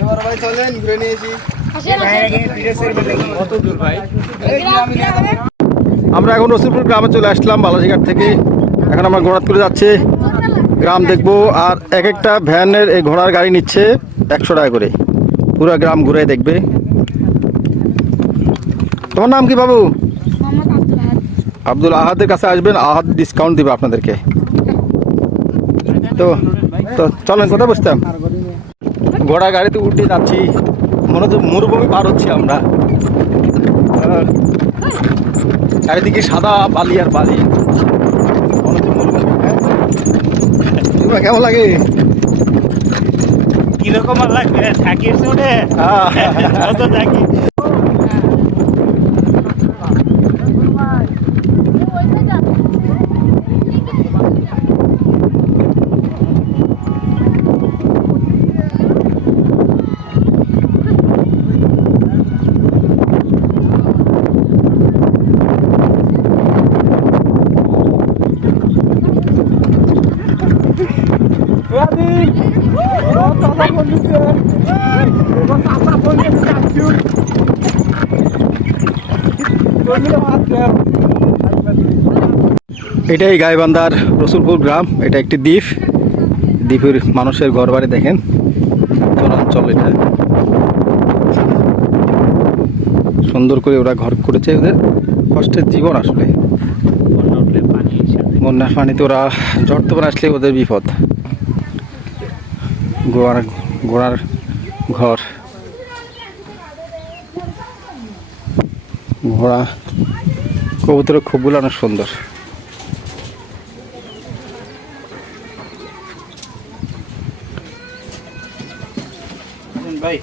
এবার ভাই চলেন, ঘুরে নিয়েছি আমরা এখন রসুলপুর গ্রামে চলে আসলাম, বালাজিঘাট থেকে। এখন আমরা করে যাচ্ছে। গ্রাম দেখব, আর এক একটা ভ্যানের এই ঘোড়ার গাড়ি নিচ্ছে একশো টাকা করে। পুরো গ্রাম ঘুরে দেখবে। তোমার নাম কি বাবু? আব্দুল আহাদের কাছে আসবেন আহাদ ডিসকাউন্ট দিবে আপনাদেরকে। তো তো চলেন কোথায় বসতাম? ঘোড়া গাড়িতে উঠে যাচ্ছি। মনে হচ্ছে মরুভূমি পার হচ্ছি আমরা। চারিদিকে সাদা বালি আর বালি। হ্যাঁ? কেমন লাগে? কীরকম আর লাগবে? থাকিস থাকি। এটাই গাইবান্ধার রসুলপুর গ্রাম এটা একটি দ্বীপ। দ্বীপের মানুষের ঘর বাড়ি দেখেন চলাঞ্চল এটা। সুন্দর করে ওরা ঘর করেছে ওদের। কষ্টের জীবন আসলে। বন্যার পানিতে ওরা ঝড় আসলে ওদের বিপদ। গোয়ার গোড়ার ঘর। ঘোড়া কবুতরের খুবগুলো অনেক সুন্দর। ভাই।